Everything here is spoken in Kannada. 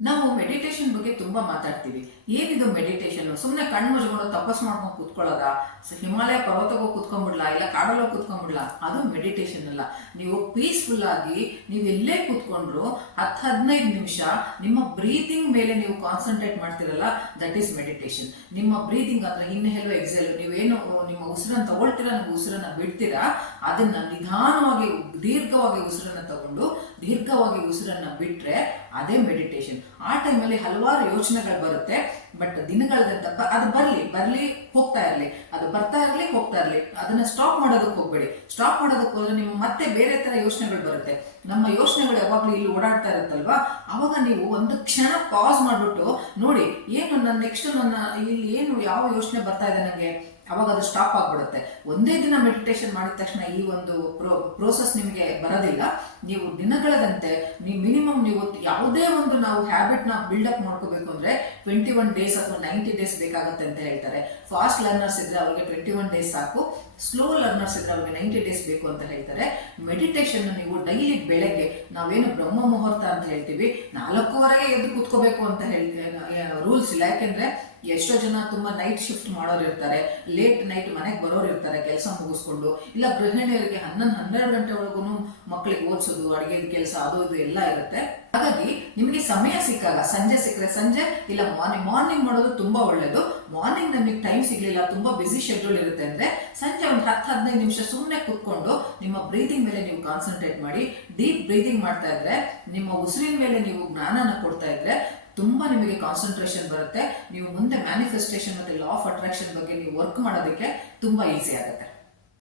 ನಾವು ಮೆಡಿಟೇಷನ್ ಬಗ್ಗೆ ತುಂಬಾ ಮಾತಾಡ್ತೀವಿ. ಏನಿದು ಮೆಡಿಟೇಷನ್ ಸುಮ್ಮನೆ ಕಣ್ಣು ಮುಚ್ಕೊಂಡು ತಪಸ್ ಮಾಡ್ಕೊಂಡು ಕೂತ್ಕೊಳ್ಳೋದ? ಹಿಮಾಲಯ ಪರ್ವತಕ್ಕೂ ಕೂತ್ಕೊಂಡ್ಬಿಡ್ಲಾ? ಇಲ್ಲ ಕಾಡಲ್ಲೋ ಕೂತ್ಕೊಂಡ್ಬಿಡ್ಲಾ? ಅದು ಮೆಡಿಟೇಷನ್ ಅಲ್ಲ. ನೀವು ಪೀಸ್ಫುಲ್ ಆಗಿ ನೀವು ಎಲ್ಲೇ ಕೂತ್ಕೊಂಡ್ರು ಹತ್ತು ಹದಿನೈದು ನಿಮಿಷ ನಿಮ್ಮ ಬ್ರೀತಿಂಗ್ ಮೇಲೆ ನೀವು ಕಾನ್ಸಂಟ್ರೇಟ್ ಮಾಡ್ತಿರಲ್ಲ ದಟ್ ಈಸ್ ಮೆಡಿಟೇಷನ್ ನಿಮ್ಮ ಬ್ರೀತಿಂಗ್ ಅಂದ್ರೆ ಇನ್ಹೆಲ್ ಎಕ್ಸೆಲ್ ನೀವೇನು ಉಸಿರನ್ನ ತಗೊಳ್ತೀರಾ? ನೀವು ಉಸಿರನ್ನ ಬಿಡ್ತೀರಾ? ಅದನ್ನ ನಿಧಾನವಾಗಿ ದೀರ್ಘವಾಗಿ ಉಸಿರನ್ನ ತಗೊಂಡು ದೀರ್ಘವಾಗಿ ಉಸಿರನ್ನ ಬಿಟ್ರೆ ಅದೇ ಮೆಡಿಟೇಷನ್ ಆ ಟೈಮಲ್ಲಿ ಹಲವಾರು ಯೋಚನೆಗಳು ಬರುತ್ತೆ. ಬಟ್ ದಿನಗಳಂತ ಅದು ಬರ್ಲಿ ಬರ್ಲಿ, ಹೋಗ್ತಾ ಇರ್ಲಿ. ಅದು ಬರ್ತಾ ಇರ್ಲಿ, ಹೋಗ್ತಾ ಇರ್ಲಿ. ಅದನ್ನ ಸ್ಟಾಪ್ ಮಾಡೋದಕ್ಕೆ ಹೋಗ್ಬೇಡಿ. ಸ್ಟಾಪ್ ಮಾಡೋದಕ್ಕೆ ಹೋದ್ರೆ ನೀವು ಮತ್ತೆ ಬೇರೆ ತರ ಯೋಚನೆಗಳು ಬರುತ್ತೆ. ನಮ್ಮ ಯೋಚನೆಗಳು ಯಾವಾಗ್ಲೂ ಇಲ್ಲಿ ಓಡಾಡ್ತಾ ಇರುತ್ತಲ್ವಾ? ಅವಾಗ ನೀವು ಒಂದು ಕ್ಷಣ ಪಾಸ್ ಮಾಡ್ಬಿಟ್ಟು ನೋಡಿ, ಏನು ನನ್ನ ನೆಕ್ಸ್ಟ್ ನನ್ನ ಇಲ್ಲಿ ಏನು ಯಾವ ಯೋಚನೆ ಬರ್ತಾ ಇದೆ ನನಗೆ ಅವಾಗ ಅದು ಸ್ಟಾಪ್ ಆಗ್ಬಿಡುತ್ತೆ. ಒಂದೇ ದಿನ ಮೆಡಿಟೇಷನ್ ಮಾಡಿದ ತಕ್ಷಣ ಈ ಒಂದು ಪ್ರೋ ಪ್ರೋಸೆಸ್ ನಿಮಗೆ ಬರೋದಿಲ್ಲ. ನೀವು ದಿನಗಳದಂತೆ ನೀವು ಮಿನಿಮಮ್ ನೀವು ಯಾವುದೇ ಒಂದು ನಾವು ಹ್ಯಾಬಿಟ್ನ ಬಿಲ್ಡಪ್ ಮಾಡ್ಕೋಬೇಕು ಅಂದ್ರೆ ಟ್ವೆಂಟಿ ಒನ್ ಡೇಸ್ ಅಥವಾ ನೈಂಟಿ ಡೇಸ್ ಬೇಕಾಗುತ್ತೆ ಅಂತ ಹೇಳ್ತಾರೆ. ಫಾಸ್ಟ್ ಲರ್ನರ್ಸ್ ಇದ್ರೆ ಅವರಿಗೆ ಟ್ವೆಂಟಿ ಒನ್ ಡೇಸ್ ಸಾಕು. ಸ್ಲೋ ಲರ್ನರ್ಸ್ ಇದ್ರೆ ಅವ್ರಿಗೆ ನೈಂಟಿ ಡೇಸ್ ಬೇಕು ಅಂತ ಹೇಳ್ತಾರೆ. ಮೆಡಿಟೇಷನ್ ನೀವು ಡೈಲಿ ಬೆಳಗ್ಗೆ ನಾವೇನು ಬ್ರಹ್ಮ ಮುಹೂರ್ತ ಅಂತ ಹೇಳ್ತೀವಿ. ನಾಲ್ಕೂವರೆಗೆ ಎದ್ದು ಕೂತ್ಕೋಬೇಕು ಅಂತ ಹೇಳ್ತೀವಿ ರೂಲ್ಸ್ ಇಲ್ಲ. ಯಾಕೆಂದ್ರೆ ಎಷ್ಟೋ ಜನ ತುಂಬಾ ನೈಟ್ ಶಿಫ್ಟ್ ಮಾಡೋರು ಇರ್ತಾರೆ ಲೇಟ್ ನೈಟ್ ಮನೆಗೆ ಬರೋರು ಇರ್ತಾರೆ, ಕೆಲಸ ಮುಗಿಸ್ಕೊಂಡು, ಇಲ್ಲ ಗೃಹಿಣಿಯರಿಗೆ ಹನ್ನೊಂದು, ಹನ್ನೆರಡು ಗಂಟೆವರೆಗೂ ಮಕ್ಕಳಿಗೆ ಓದಿಸೋದು ಅಡುಗೆ ಕೆಲಸ ಅದು ಇದು ಎಲ್ಲ ಇರುತ್ತೆ. ಹಾಗಾಗಿ ನಿಮಗೆ ಸಮಯ ಸಿಕ್ಕಾಗ, ಸಂಜೆ ಸಿಕ್ಕರೆ ಸಂಜೆ, ಇಲ್ಲ ಮಾರ್ನಿಂಗ್ ಮಾರ್ನಿಂಗ್ ಮಾಡೋದು ತುಂಬಾ ಒಳ್ಳೇದು. ಮಾರ್ನಿಂಗ್ ನಮಗೆ ಟೈಮ್ ಸಿಗ್ಲಿಲ್ಲ, ತುಂಬಾ ಬಿಸಿ ಶೆಡ್ಯೂಲ್ ಇರುತ್ತೆ ಅಂದ್ರೆ ಸಂಜೆ ಒಂದು ಹತ್ತು, ಹದಿನೈದು ನಿಮಿಷ ಸುಮ್ಮನೆ ಕುತ್ಕೊಂಡು ನಿಮ್ಮ ಬ್ರೀದಿಂಗ್ ಮೇಲೆ ನೀವು ಕಾನ್ಸಂಟ್ರೇಟ್ ಮಾಡಿ ಡೀಪ್ ಬ್ರೀದಿಂಗ್ ಮಾಡ್ತಾ ಇದ್ರೆ, ನಿಮ್ಮ ಉಸಿರಿನ ಮೇಲೆ ನೀವು ಜ್ಞಾನನ ಕೊಡ್ತಾ ಇದ್ರೆ ತುಂಬಾ ನಿಮಗೆ ಕಾನ್ಸಂಟ್ರೇಷನ್ ಬರುತ್ತೆ. ನೀವು ಮುಂದೆ ಮ್ಯಾನಿಫೆಸ್ಟೇಷನ್ ಮತ್ತೆ ಲಾ ಆಫ್ ಅಟ್ರಾಕ್ಷನ್ ಬಗ್ಗೆ ನೀವು ವರ್ಕ್ ಮಾಡೋದಕ್ಕೆ ತುಂಬಾ ಈಸಿ ಆಗುತ್ತೆ.